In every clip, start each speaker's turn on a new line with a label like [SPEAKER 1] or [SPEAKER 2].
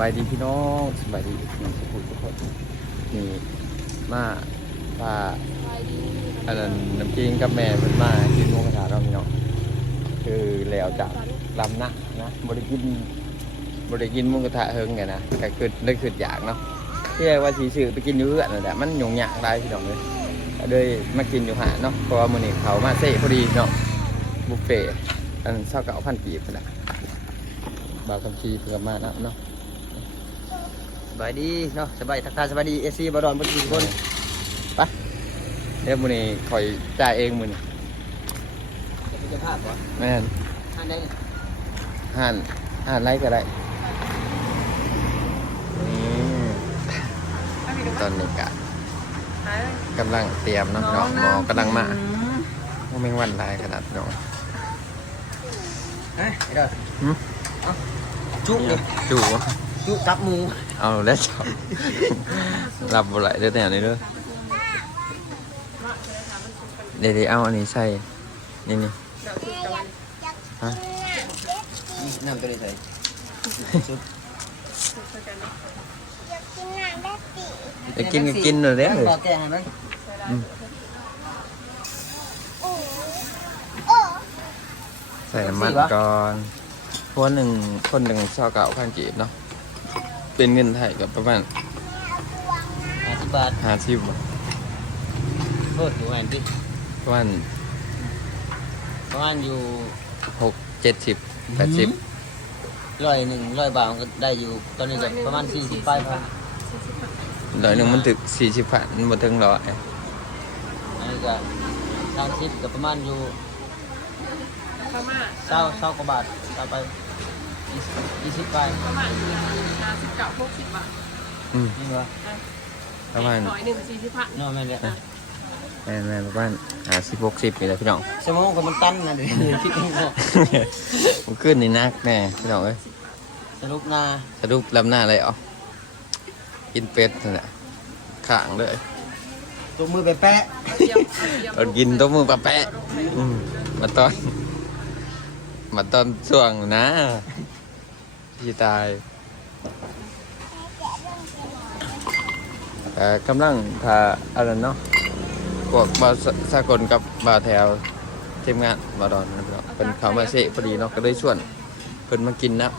[SPEAKER 1] บายดีพี่น้องสบายดีพี่น้องทุกคนทุกคนนี่มาพาอันนั้นน้ำจิ้งกับแม่เพิ่นมากินหมูกระทะเราะพี่น้องคือแล้วจากลำนะนะบริกินบริกินหมูกระทะเฮิงไงนะแต่คือได้คืออยากเนาะที่ว่าสีสื่อไปกินอยู่เอื้อนนั่นแหละมันหยงยากได้พี่น้องเลยก็เลยมากินอยู่หาเนาะเพราะว่ามื้อนี้เขามาเซ่พอดีเนาะบุฟเฟ่อันเศร้าเก่าพันกีบนั่นแหละบาวคำชีเพื่อมานะเนาะ
[SPEAKER 2] บายดีเนาะสบายทักทายสบายดีเอซีบอดอนบดีทุกคน
[SPEAKER 1] เดี๋ยวมื้อนี้คอยจ่ายเองมื้อนี้
[SPEAKER 2] จะภาพวะ
[SPEAKER 1] แม่น
[SPEAKER 2] ท่านได้เนี่ย
[SPEAKER 1] ห่านห่านไรก็ได้นี่ตอนนี้กะกำลังเตรียมเนาะน้องหมอกำลังมาว่าแม่งวันได้ขนาดน้อง
[SPEAKER 2] เฮ้ยเดี๋ยว
[SPEAKER 1] หึ
[SPEAKER 2] เอาจุกเลย
[SPEAKER 1] จู่
[SPEAKER 2] จุกกับหมู
[SPEAKER 1] เอาแล้วชอบรับบ่ไหลเด้อแต่อันนี้เด้อเดี๋ยวๆเอาอันนี้ใส่ นี่นี่ฮะ
[SPEAKER 2] นี่น้ำตัวนี้ใส่ซุป
[SPEAKER 1] ไปกินก็กินเลยเด้อ
[SPEAKER 2] บอกแกให้มัน
[SPEAKER 1] ใส่น้ำมันก่อนเพราะว่าหนึ่งคนหนึ่งชอบเก่าพันกีบเนาะ เป็นเงินไทยกับประมาณ
[SPEAKER 2] ห้าสิบบาท
[SPEAKER 1] ห้าสิบ
[SPEAKER 2] โทษอยู่แหวนที่
[SPEAKER 1] ประมาณ
[SPEAKER 2] ประมาณอยู่
[SPEAKER 1] หกเจ็ดสิบแปดสิบ
[SPEAKER 2] ร้อยหนึ่งร้อยบาทมันก็ได้อยู่ตอนนี้ก็ประมาณสี่สิบปลายพัน
[SPEAKER 1] ร้อยหนึ่งมันถึงสี่สิบพันมันบ่ถึงร้อย
[SPEAKER 2] อันนี้ก็สามสิบก็ประมาณอยู่เศร้าเศร้ากว่าบาทต่อไป ยี่สิบยี่สิบปลาย
[SPEAKER 3] ประมาณห้าสิบเก้าหกสิบบาท
[SPEAKER 1] อืม
[SPEAKER 2] นี่วะ
[SPEAKER 1] ประมาณ
[SPEAKER 3] ร้อยหนึ่งสี่สิบพัน
[SPEAKER 2] นอกแม่นเลย
[SPEAKER 1] แม่นแม่นประมาณห้าสิบหกสิบนี่แหละพี่น้อง
[SPEAKER 2] สมองก็มันตันนะเดี๋ยวคิดไม่ออก
[SPEAKER 1] มันขึ้นนี่นักแน่พี่น้องเอ้ย
[SPEAKER 2] สรุปนา
[SPEAKER 1] สรุปลำหน้าอะไรอ๋อกินเป็ดนั่นแหละข้างเลย
[SPEAKER 2] ตัวมือไปแปะ
[SPEAKER 3] เดียวเดียว
[SPEAKER 1] เอากินตัวมือปะแปะอืมมาตอน มาตอนช่วงนะ พี่ตายเอ่อกำลังพาอะไรเนาะพวกบาสสากลกับบาแถวทีมงานบาดอนนะพี่น้องเป็นเขามาเสะพอดีเนาะก็เลยชวนเพิ่นมากินนะ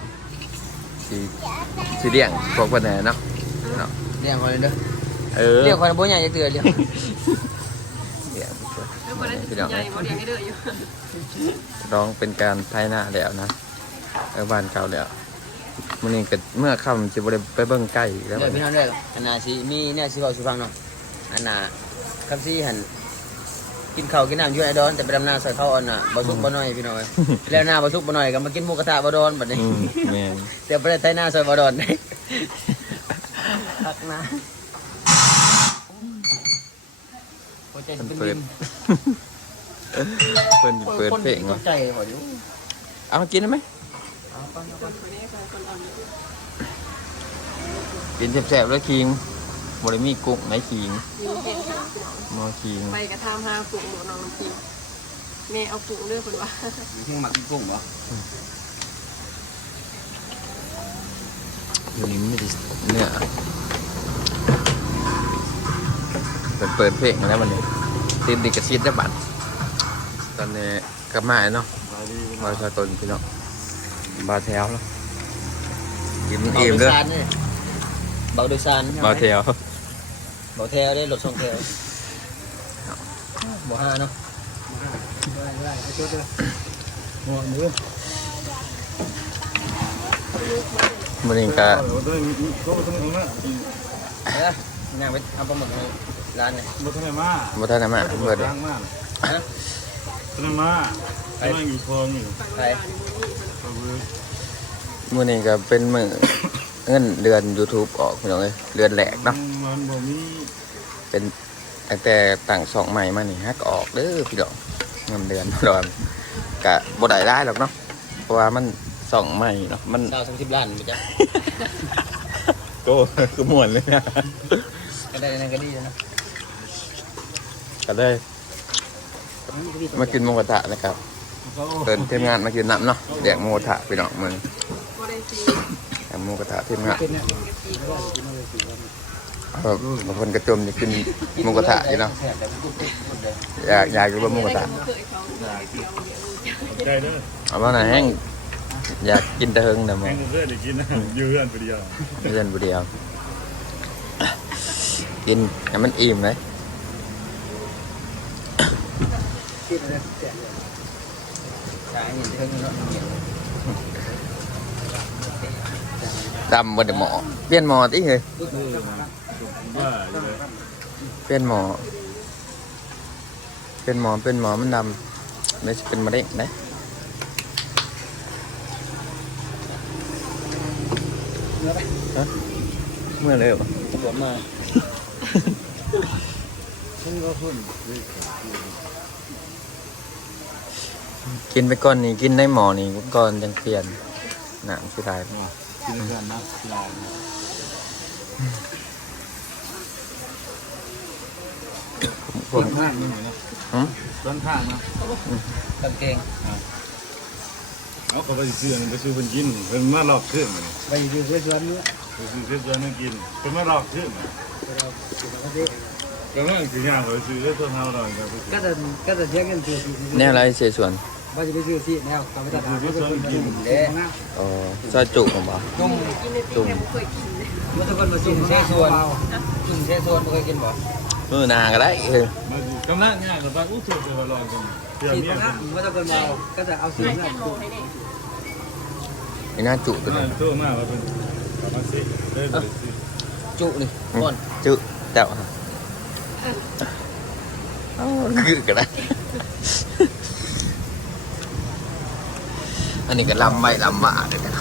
[SPEAKER 1] สีสีเลี้ยงพวกเพิ่นแหน่เนาะเนาะ
[SPEAKER 2] เรียกคนเลยเด้อ
[SPEAKER 1] เออ
[SPEAKER 2] เรียกคนบ่ใหญ่จะเตือนเรียก
[SPEAKER 1] เลี้ยงเพิ่น
[SPEAKER 3] แล้วคนนั้นจะใหญ่โมเดลไม่เดืออยู่
[SPEAKER 1] ร้องเป็นการภายหน้าแล้วนะเออบ้านเก่าแล้ว มันนี่ก็เมื่อค่ำจะบริไปเบิ่งใกล้อีกแล้ว
[SPEAKER 2] เดี๋ยวพี่น้องเด้ออันน่ะสิมีเนี่ยสิเว้าสิฟังเนาะอันน่ะคำสิหันกินข้าวกินน้ำอยู่ไอดอนแต่ไปดำนาใส่ข้าวอ่อนน่ะบ่สุกบ่น้อยพี่น้องเอ้ยแล้วหน้าบ่สุกบ่น้อยก็มากินหมูกระทะบ่ดอนบัดนี้
[SPEAKER 1] อืมแม่น
[SPEAKER 2] แต่บ่ได้ไถหน้าใส่บ่ดอนได้พักนะหัวใจ
[SPEAKER 1] เพิ่น
[SPEAKER 2] เป็น
[SPEAKER 1] เปิ
[SPEAKER 2] ดิ
[SPEAKER 1] ด
[SPEAKER 2] น
[SPEAKER 1] เพิ่นเปิดเพลง
[SPEAKER 2] หั
[SPEAKER 1] เนาะ
[SPEAKER 2] วใจบ่อยู่
[SPEAKER 1] เอามากินได้ไหม
[SPEAKER 3] ค
[SPEAKER 1] กินแซ่บๆแล้วคิงบริมีกุ้งไหนคิง
[SPEAKER 3] อยู่เห็น
[SPEAKER 1] มอคิง
[SPEAKER 3] ไปกระทำหาฝูงหมูน้องน้ำพิมเมย์เอาฝูงเลือกคนว่า
[SPEAKER 2] มีถึงหมักกุ้งบ่
[SPEAKER 1] อยู่นี่ไม่ได้เนี่ยเปิดเปิดเพลงแล้วมันนี่ติดดิกระซิดได้บัตรตอนนี้กลับมาเนาะมาชาตนพี่เนาะ บาแถวแล้วกินอิ่มเด้อ
[SPEAKER 2] เบาโดยสาร
[SPEAKER 1] บาแถว
[SPEAKER 2] เบาแถวได้รถสองแถวบ่ห้าเนาะหัวมือ
[SPEAKER 1] มันนี่ก็
[SPEAKER 2] เอ้ยนั่งไปเอาปลาหมึกในร้านเนี่ย
[SPEAKER 4] บทนายมา
[SPEAKER 1] บ่ทันได้มาเบิดเลย
[SPEAKER 4] ล้างมากทนายมาทนายอยู่คลองอยู่
[SPEAKER 2] ใคร
[SPEAKER 4] เอาเว้ย
[SPEAKER 1] มื้อนี้ก็เป็นมื้อเงินเดือน YouTube ออกพี่น้องเอ้ยเดือนแรกเนาะ
[SPEAKER 4] มันบ่มี
[SPEAKER 1] เป็นตั้งแต่ตั้งสองใหม่มานี่ฮักออกเด้อพี่น้องเงินเดือนดอนกะบ่ได้ได้หรอกเนาะเพราะว่ามันสองใหม่เนาะมัน
[SPEAKER 2] สาวสองสิบล้านไปจ้ะ
[SPEAKER 1] โก้คือม่วนเลยนะ
[SPEAKER 2] ก็ได้นั่นก็ดีนะ
[SPEAKER 1] ก็เลยมากินหมูกระทะนะครับเดินทีมงานมากินน้ำเนาะเรียกหมูกระทะพี่น้องมึง
[SPEAKER 3] โมเดลซี
[SPEAKER 1] แหมหมูกระทะทีมงาน
[SPEAKER 4] เป็นเนี่ย
[SPEAKER 1] เออบางคนกระจมจะกินหมูกระทะอยู่เนาะ
[SPEAKER 2] แซ่บแต่มันตุ๊กๆเลย
[SPEAKER 1] อยากอยากกินบะหมูกระทะ
[SPEAKER 3] เคยเขา
[SPEAKER 4] ใจเด้อ
[SPEAKER 1] เอามาหน่อยแห้งอยากกินแต่เฮิงแต่หมอ
[SPEAKER 4] แม่งเพื่อนได้กินนะอยู่เพื่อนคนเดียว
[SPEAKER 1] ไม่เล่นบุเดียวกินให้มันอิ่มเลย ดำบนเดหมอเปลี่ยนหมอติเลย
[SPEAKER 4] ว่าอยู่เลย
[SPEAKER 1] เปลี่ยนหมอเป็นหมอเป็นหมอมันดำไม่ใช่เป็นมะเร็งนะเมื่อเลยเหรอ
[SPEAKER 2] หัวมา
[SPEAKER 1] กินไปก่อนนี่กินได้หมอนี่ก่อนจังเปลี่ยน หนังสุดท้าย
[SPEAKER 4] กินเพื่อนนะลาย
[SPEAKER 1] ผม
[SPEAKER 4] ต้นข้างนี่เหมือนนะ
[SPEAKER 1] หืม
[SPEAKER 4] ต้นข้างนะ
[SPEAKER 2] กางเกง
[SPEAKER 4] เอาเขาไปซื้อมันไปซื้อเป็นกินเป็นมาหลอกขึ้นเลย
[SPEAKER 2] ไปอยู่ที่สวนนี้
[SPEAKER 4] ไปซื้อเสื้อเสื้อนั่งกินเป็นมาหลอกขึ้นก็เมื่อกี้ย่างเขาซื้อเสื้อเท้าเราก็ไปซื้อ
[SPEAKER 5] ก็จะก็จะเที่ยงกันตัวสี่
[SPEAKER 1] แน่อะไรเสียส่วน
[SPEAKER 5] ว่าจะไปซื้อสิแนวกลับไปตลาดก็เป็นคนกิน
[SPEAKER 2] เด้
[SPEAKER 1] อ๋อซอยจุผมบ่
[SPEAKER 2] จุ่ม
[SPEAKER 3] กินในปีแค่เคยกินเลย
[SPEAKER 5] ว่าทุกคนมาซื้อ
[SPEAKER 2] จุ่มเชส่วนจุ่มเชส่วนบ่เคยกินบ่
[SPEAKER 1] มือหนาก็ได้เออ
[SPEAKER 4] กำลังย่ากับบ้าอู้เถื่อนจะมาลองกันเที่ยวนี้
[SPEAKER 5] นะว่าทุกคนมาก็จะเอาสี
[SPEAKER 3] ให้
[SPEAKER 5] นะ
[SPEAKER 3] แค่โหให้นี่ย
[SPEAKER 1] นี่น่าจุตัว
[SPEAKER 4] นี้ตัวมากว่าเป็นกลับมาสิได้เลย
[SPEAKER 2] จุนี่ก่อน
[SPEAKER 1] จุเจ้าฮะเอาคือก็ได้ อันนี้ก็ลำไม่ลำมาเลยกัน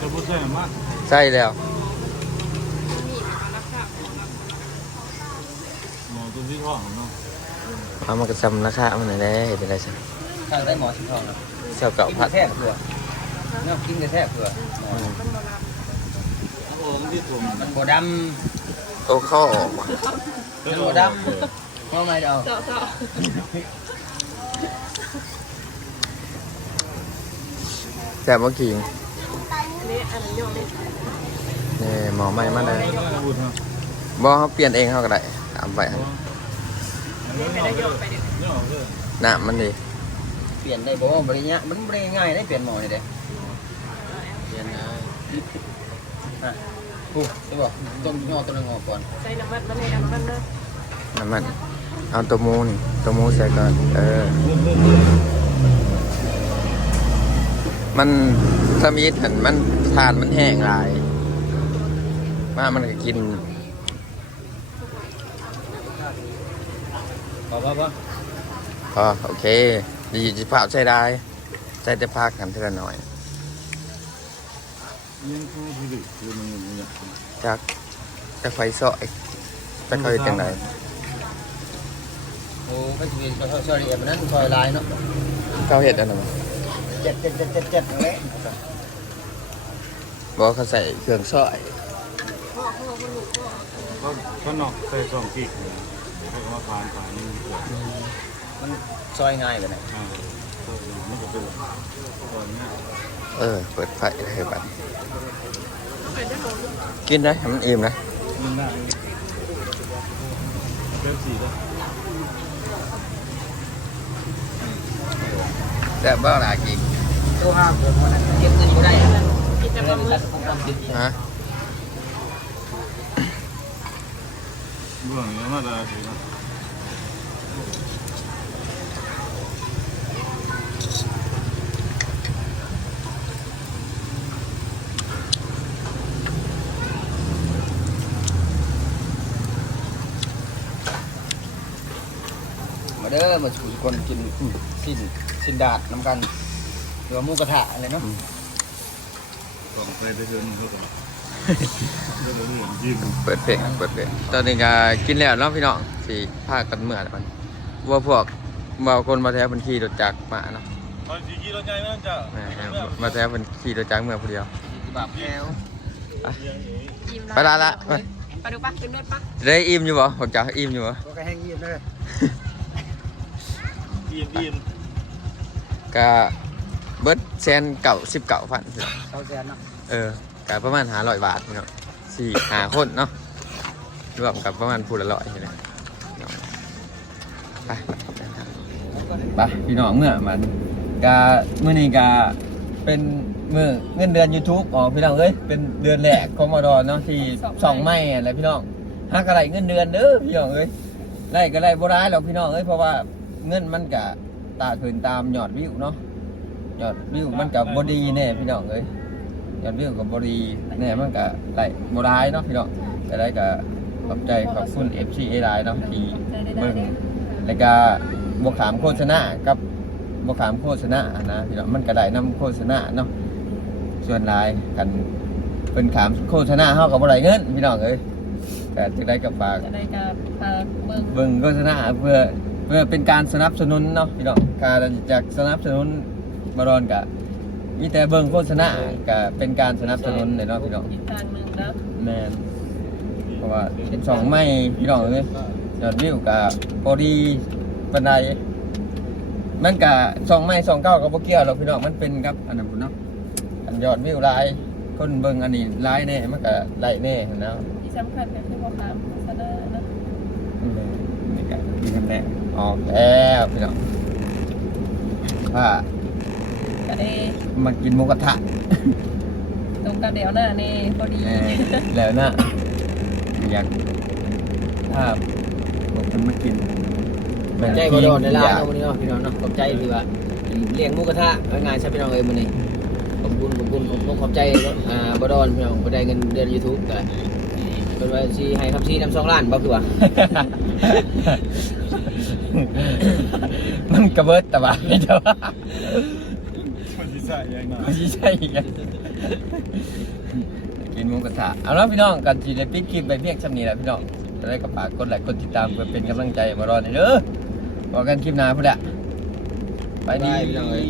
[SPEAKER 4] จะพูดใช่มาก
[SPEAKER 1] ใช่แล้ว
[SPEAKER 3] มีราคา
[SPEAKER 4] หมอตัวที่ท้องเนาะ
[SPEAKER 1] เอามากระซำราคามันไหนได้เห็นอะไรใช่
[SPEAKER 2] ทางได้หมอสิทองเนาะ
[SPEAKER 1] เจ้าเก่า
[SPEAKER 2] กิน
[SPEAKER 1] พัด
[SPEAKER 2] แท้เผื่อเนาะกินแท้เผื่อ
[SPEAKER 3] มันโบราณ
[SPEAKER 4] โอ้ที่ผม
[SPEAKER 2] มันบ่ด
[SPEAKER 1] โอ้เข้าออกำ
[SPEAKER 2] มันบ่ดำว่าไงเดา
[SPEAKER 3] เจ้าเจ้า
[SPEAKER 1] แซ่บเมื่อกี้
[SPEAKER 3] อันนี้อันนั้นยอมเลย
[SPEAKER 1] นี่หมอใหม่มาเลย
[SPEAKER 4] พูดฮะ
[SPEAKER 1] บ่เขาเปลี่ยนเองเขาก็ได้ตามไป
[SPEAKER 3] ไม่ได้ยอมไปเด็ก
[SPEAKER 4] เนี่ยเด้อ
[SPEAKER 1] หน้ามันดี
[SPEAKER 2] เปลี่ยนได้บ่บ่ได้ยะมันบ่ได้ง่ายได้เปลี่ยนหมอนี่เด้เปลี่ยนนะอะปุ๊บใช่บ่ต้องย่อตัวนึงออกก่อน
[SPEAKER 3] ใส่น้ำมันมันให้น้ำมันเนอะ
[SPEAKER 1] น้ำมันเอาตัวหมูนี่ตัวหมูใส่ก่อนเออ มันสมีดหันมันทานมันแห้งหลาย มามันก็กิน
[SPEAKER 2] พอบ่บ่
[SPEAKER 1] พอโอเคดีจิภาพใช้ได้ใช้แต่พักกันเท่าหน่อย
[SPEAKER 4] ยังคงคือคือมันอยาก
[SPEAKER 1] จากจะไฟซอยจะเคยจังได
[SPEAKER 2] โอ้ก็สิเป็นซอยๆมันนั้นซอยลายเนาะ
[SPEAKER 1] เขาเห็ดอันนั้นบ่
[SPEAKER 2] เจ็ดเจ็ดเจ็ดเจ็ดเจ็ดนั่นแหละ
[SPEAKER 1] บอกเขาใส่เครื่องซอย
[SPEAKER 3] พ่อพ่ออลูกพ่อ
[SPEAKER 4] ก็ก็นอกใส่สองกีกให้มาผ่านผ่านนี่เกิด
[SPEAKER 2] มันซอยง่ายกันนะ
[SPEAKER 4] อ่ามันก็เป็นตอนนี้
[SPEAKER 1] เออ เปิดไฟให้บัดกินได้ให้มันอิ่มนะ
[SPEAKER 4] มันได้เจ้าสีก็
[SPEAKER 1] แต่บ้าหลายกิน
[SPEAKER 2] ตัวห้าผมวันนั้นเก็บเงินบ่ได้อะ
[SPEAKER 3] กินแต่
[SPEAKER 2] เงิ
[SPEAKER 3] ปลานหมึ
[SPEAKER 2] ตัด
[SPEAKER 3] ก
[SPEAKER 2] ผมต้องติด
[SPEAKER 1] ฮะ
[SPEAKER 4] เบื้องนี้มาได้สินะ
[SPEAKER 2] มาเด้อมาสู่คนกินสิ้นสิ้นดาดน้ำกัน หรือว่าหมูกระทะอะไรเนาะ
[SPEAKER 4] สองไปได้เดือนนึงก็พอเดือนละเดือนยิ้ม
[SPEAKER 1] เปิดเพลงเปิดเพลงตอนนี้ก็กินแล้วเนาะพี่น้องสี่ภาคกันเมื่อแล้วมันว่าพวกมาคนมาแท้บันขี่รถจักรมาเนาะ
[SPEAKER 4] ตอนที่กี่รถใหญ่นั่นจ้ะ
[SPEAKER 1] แหม่มาแท้บันขี่รถจักรเมื่อผู้เดียว
[SPEAKER 2] สิบบาทแก้ว
[SPEAKER 3] อิ่ม
[SPEAKER 1] ไปละละไป
[SPEAKER 3] ไปดูปะขึ้นรถปะ
[SPEAKER 1] ได้อิ่มอยู่บ่ผมจะอิ่มอยู่บ่
[SPEAKER 5] ก็แห้งยิ้มเลย
[SPEAKER 4] ยิ้มยิ้ม
[SPEAKER 1] ก็ บิดแสนเก่าสิบเก่าพันพี่น้อง
[SPEAKER 5] เขาแสนเนาะ
[SPEAKER 1] เออกับประมาณหาร้อยบาทพี่น้องสี่หาคนเนาะรวมกับประมาณพูละร้อยนี่แหละไปไปพี่น้องเมื่อมันกาเมื่อนี้กาเป็นมือเงินเดือน YouTube อ๋อพี่น้องเอ้ยเป็นเดือนแรกของมอดอนเนาะที่สองไม่อะไรพี่น้องหักอะไรเงินเดือนเด้อพี่น้องเอ้ยไล่ก็ไล่บ่ได้หรอกพี่น้องเอ้ยเพราะว่าเงินมันกะตาขึ้นตามยอดวิวเนาะ ยอดวิวมันกับบดีแน่พี่น้องเอ้ยยอดวิวกับบรีเนี่ยมันก็ไหลโมได้เนาะพี่น้องแต่ได้ก็ขอบใจขอบคุณ FC เอไลเนาะที่เบิ่งแล้วก็บวขามโฆษณากับบวขามโฆษณานะพี่น้องมันก็ได้นำโฆษณาเนาะส่วนหลายกันเป็นขามโฆษณาเฮากับบ่ได้เงินพี่น้องเอ้ยแต่จะได้กับฝาก
[SPEAKER 3] จะได้กับพาเบิ่ง
[SPEAKER 1] เบิ่งโฆษณาเพื่อเพื่อเป็นการสนับสนุนเนาะพี่น้องการจากสนับสนุน บารอนกะมีแต่เบิ่งโฆษณาก็เป็นการสนับสนุนเนี่ยเนาะพี่น้อง
[SPEAKER 3] อีกทางหนึ่งนะ
[SPEAKER 1] แมนเพราะว่าเป็นสองไม้พี่น้องเอ้ยยอดวิวกับพอดีปันไดมันกับสองไม้สองเก้ากับพวกเกี่ยวหรอกพี่น้องมันเป็นครับอันนั้นพุ่นเนาะอันยอดวิวหลายคนเบิ่งอันนี้หลายแน่มันก็ไล่แน่เห็นแล้ว
[SPEAKER 3] ที่สำคัญก็คือบ่ตามโฆษณานะ
[SPEAKER 1] อืมนี่ก็มีกันแน่ออกแล้วพี่น้องว่า
[SPEAKER 3] ก็ได้
[SPEAKER 1] มากินหมูกระทะ
[SPEAKER 3] ตรงกับเดี๋ยวหน้านี่พอดี
[SPEAKER 1] เออแล้วนะอยากถ้าผมคนมากิน
[SPEAKER 2] ขอบใจบดอนในร้านเนาะวันนี้เนาะพี่น้องเนาะขอบใจที่ว่าเลี้ยงหมูกระทะไว้งานใช่พี่น้องเอ้ยมื้อนี้ขอบคุณขอบคุณขอบคุณขอบใจอ่าบดอนพี่น้องบ่ได้เงินเดือน YouTube ก็เป็นว่าสิให้คำชี้นำ2ล้านบ่คือว่า
[SPEAKER 1] มันกระเบิดแต่ว่าไม่ใช่ว่า
[SPEAKER 4] มันสิ ใส่ยังไง
[SPEAKER 1] ไม่ใช่อีกอะกินหมูกระทะเอาแล้วพี่น้องกันจีได้ปิดคลิปไปเพียงช่ำนี้แหละพี่น้องจะได้กับฝากกดไลค์กดติดตามเพื่อเป็นกำลังใจมารอหน่อยเด้อบอกกันคลิปหน้าพุ่นละไปดี
[SPEAKER 2] บ๊ายบายพี่น้องเอ้ย